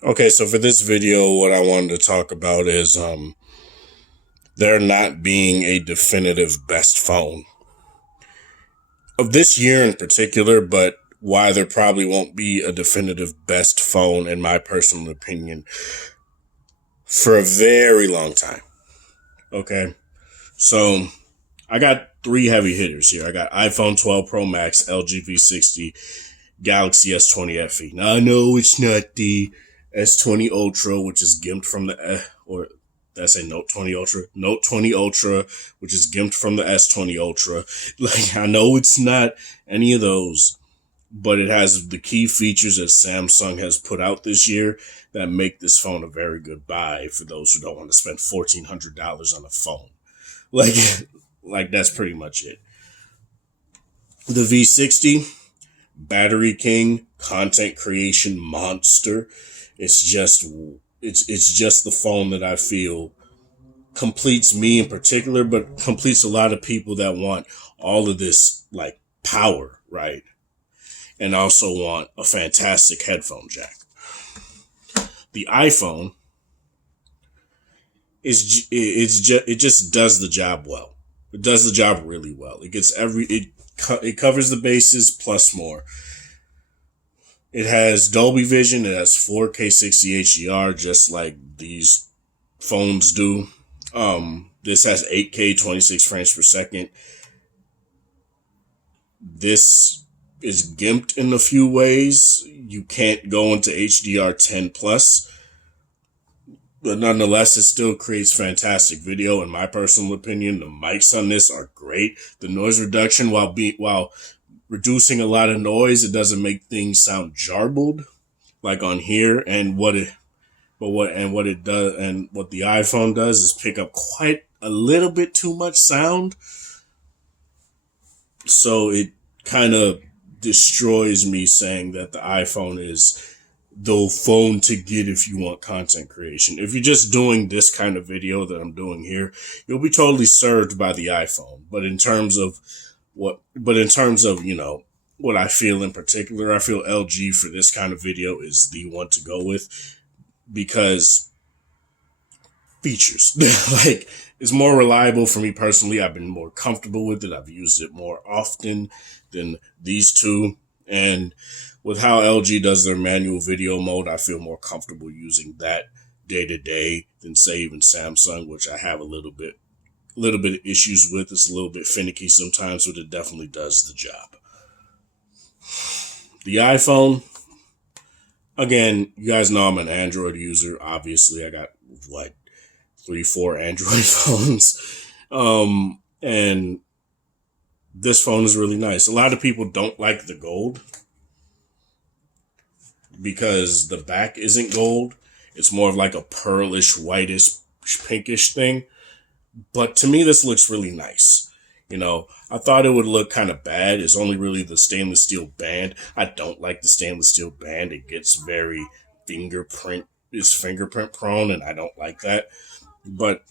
Okay, so for this video, what I wanted to talk about is there not being a definitive best phone of this year in particular, but why there probably won't be a definitive best phone, in my personal opinion, for a very long time. Okay, so I got three heavy hitters here. I got iPhone 12 Pro Max, LG V60, Galaxy S20 FE. Now I know it's not the S20 Ultra, which is gimped from the or did I say Note 20 Ultra? Note 20 Ultra, which is gimped from the S20 Ultra. Like I know it's not any of those, but it has the key features that Samsung has put out this year that make this phone a very good buy for those who don't want to spend $1,400 on a phone. Like, like that's pretty much it. The V60, battery king, content creation monster. It's just it's just the phone that I feel completes me in particular, but completes a lot of people that want all of this like power, right? And also want a fantastic headphone jack. The iPhone it just does the job well. It does the job really well. It gets it covers the bases plus more. It has Dolby Vision. It has 4K 60 HDR, just like these phones do. This has 8K 26 frames per second. This is gimped in a few ways. You can't go into HDR10 plus, but nonetheless, it still creates fantastic video. In my personal opinion, the mics on this are great. The noise reduction, while reducing a lot of noise, it doesn't make things sound jarbled like on here. And what it does and what the iPhone does is pick up quite a little bit too much sound, so it kind of destroys me saying that the iPhone is the phone to get if you want content creation. If you're just doing this kind of video that I'm doing here, you'll be totally served by the iPhone. But in terms of, what I feel in particular, I feel LG for this kind of video is the one to go with because features. Like, it's more reliable for me personally. I've been more comfortable with it. I've used it more often than these two. And with how LG does their manual video mode, I feel more comfortable using that day to day than say even Samsung, which I have a little bit of issues with. It's a little bit finicky sometimes, but it definitely does the job. The iPhone, again, you guys know I'm an Android user. Obviously, I got what 3, 4 Android phones. And this phone is really nice. A lot of people don't like the gold because the back isn't gold. It's more of like a pearlish, whitish, pinkish thing. But to me, this looks really nice. I thought it would look kind of bad. It's only really the stainless steel band. I don't like the stainless steel band. It gets very fingerprint prone, and I don't like that. But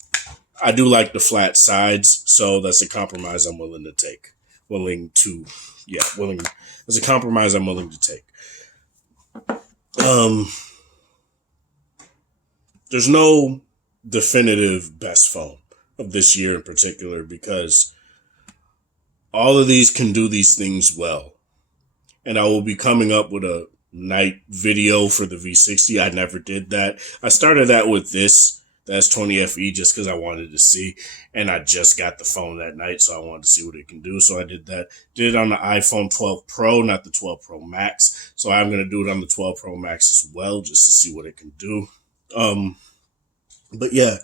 I do like the flat sides, so that's a compromise I'm willing to take. Willing. That's a compromise I'm willing to take. Um, there's no definitive best phone of this year in particular because all of these can do these things well. And I will be coming up with a night video for the V60. I never did that. I started that with the S20 FE just because I wanted to see, and I just got the phone that night, so I wanted to see what it can do. So I did that. Did it on the iPhone 12 Pro, not the 12 Pro Max. So I'm going to do it on the 12 Pro Max as well, just to see what it can do. But yeah,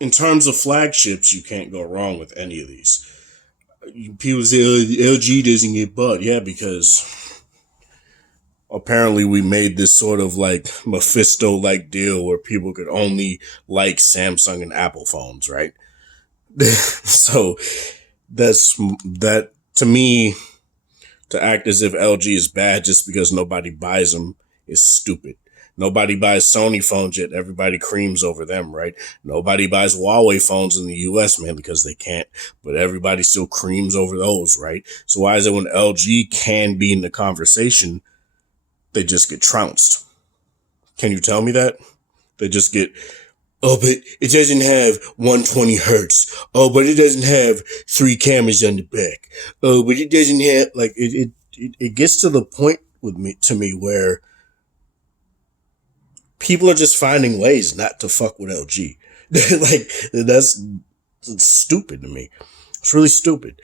in terms of flagships, you can't go wrong with any of these. People say LG doesn't get bought. Yeah, because apparently we made this sort of like Mephisto like deal where people could only like Samsung and Apple phones, right? So that to me, to act as if LG is bad just because nobody buys them is stupid. Nobody buys Sony phones yet. Everybody creams over them, right? Nobody buys Huawei phones in the US, man, because they can't. But everybody still creams over those, right? So why is it when LG can be in the conversation, they just get trounced. Can you tell me that? They just get, oh, but it doesn't have 120 hertz. Oh, but it doesn't have 3 cameras on the back. Oh, but it doesn't have, like, it gets to the point to me where people are just finding ways not to fuck with LG. Like, that's stupid to me. It's really stupid.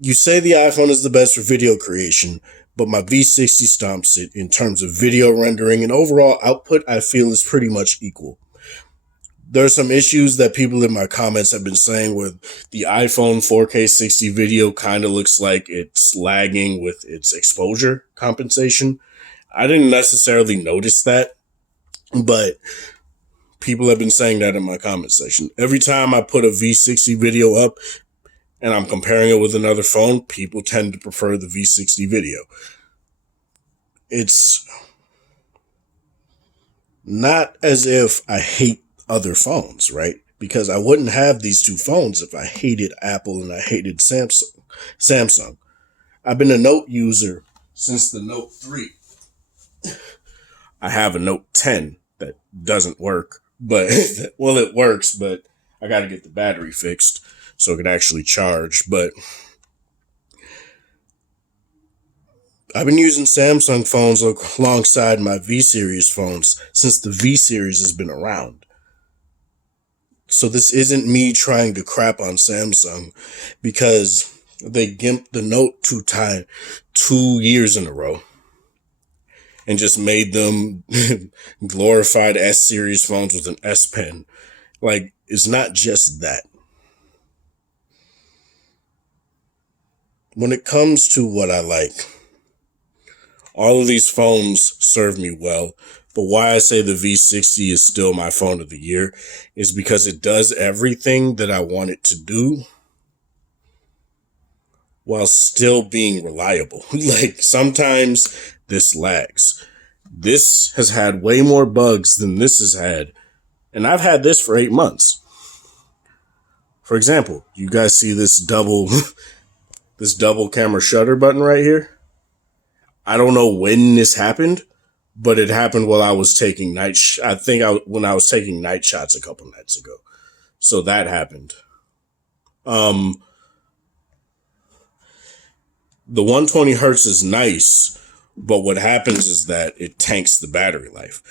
You say the iPhone is the best for video creation, but my V60 stomps it in terms of video rendering and overall output. I feel is pretty much equal. There are some issues that people in my comments have been saying where the iPhone 4K 60 video kind of looks like it's lagging with its exposure compensation. I didn't necessarily notice that, but people have been saying that in my comment section. Every time I put a V60 video up and I'm comparing it with another phone, people tend to prefer the V60 video. It's not as if I hate other phones, right? Because I wouldn't have these two phones if I hated Apple and I hated Samsung. I've been a Note user since the Note 3. I have a Note 10 that doesn't work, but, well, it works, but I got to get the battery fixed so it can actually charge. But I've been using Samsung phones alongside my V-Series phones since the V-Series has been around. So this isn't me trying to crap on Samsung because they gimped the Note 2 years in a row and just made them glorified S-Series phones with an S Pen. Like, it's not just that. When it comes to what I like, all of these phones serve me well, but why I say the V60 is still my phone of the year is because it does everything that I want it to do while still being reliable. Like, sometimes this lags. This has had way more bugs than this has had, and I've had this for 8 months. For example, you guys see this double camera shutter button right here? I don't know when this happened, but it happened while I was taking when I was taking night shots a couple nights ago. So that happened. The 120 hertz is nice, but what happens is that it tanks the battery life.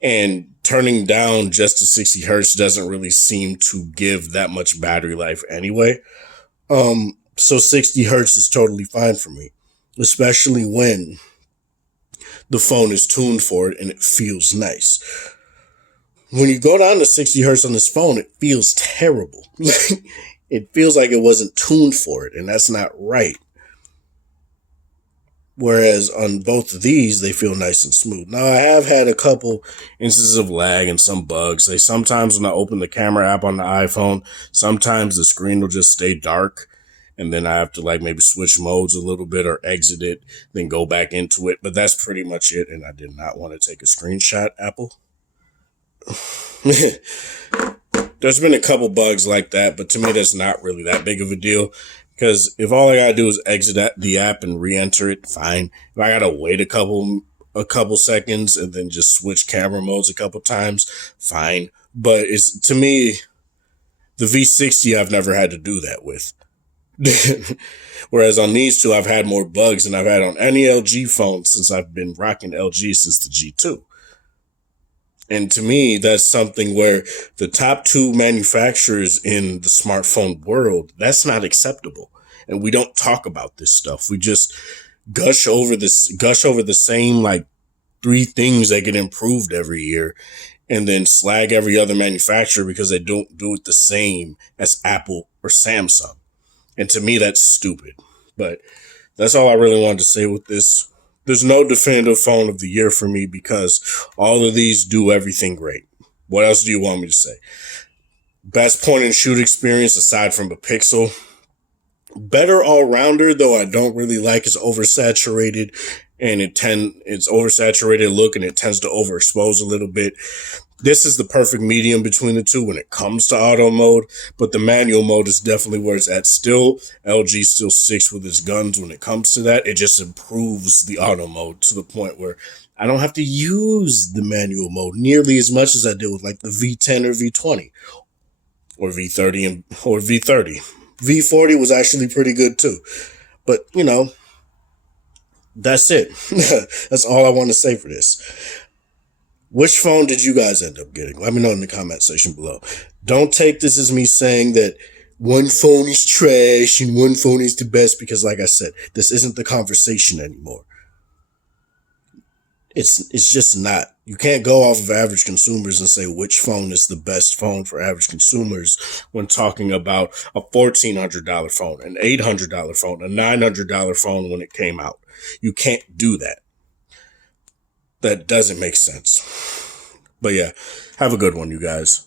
And turning down just to 60 hertz doesn't really seem to give that much battery life anyway. So 60 hertz is totally fine for me, especially when the phone is tuned for it and it feels nice. When you go down to 60 hertz on this phone, it feels terrible. It feels like it wasn't tuned for it, and that's not right. Whereas on both of these, they feel nice and smooth. Now, I have had a couple instances of lag and some bugs. Sometimes when I open the camera app on the iPhone, sometimes the screen will just stay dark. And then I have to maybe switch modes a little bit or exit it, then go back into it. But that's pretty much it. And I did not want to take a screenshot, Apple. There's been a couple bugs like that, but to me, that's not really that big of a deal. Because if all I gotta do is exit the app and re-enter it, fine. If I gotta wait a couple seconds and then just switch camera modes a couple times, fine. But to me, the V60 I've never had to do that with. Whereas on these two, I've had more bugs than I've had on any LG phone since I've been rocking LG since the G2. And to me, that's something where the top 2 manufacturers in the smartphone world, that's not acceptable. And we don't talk about this stuff. We just gush over the same 3 things that get improved every year and then slag every other manufacturer because they don't do it the same as Apple or Samsung. And to me, that's stupid. But that's all I really wanted to say with this. There's no definitive phone of the year for me because all of these do everything great. What else do you want me to say? Best point and shoot experience aside from a Pixel. Better all-rounder, though I don't really like its oversaturated and it's oversaturated look and it tends to overexpose a little bit. This is the perfect medium between the two when it comes to auto mode, but the manual mode is definitely where it's at. Still, LG still sticks with its guns when it comes to that. It just improves the auto mode to the point where I don't have to use the manual mode nearly as much as I did with like the V10 or V20 or V30. V40 was actually pretty good too. But, that's it. That's all I want to say for this. Which phone did you guys end up getting? Let me know in the comment section below. Don't take this as me saying that one phone is trash and one phone is the best, because like I said, this isn't the conversation anymore. It's just not. You can't go off of average consumers and say which phone is the best phone for average consumers when talking about a $1,400 phone, an $800 phone, a $900 phone when it came out. You can't do that. That doesn't make sense. But yeah, have a good one, you guys.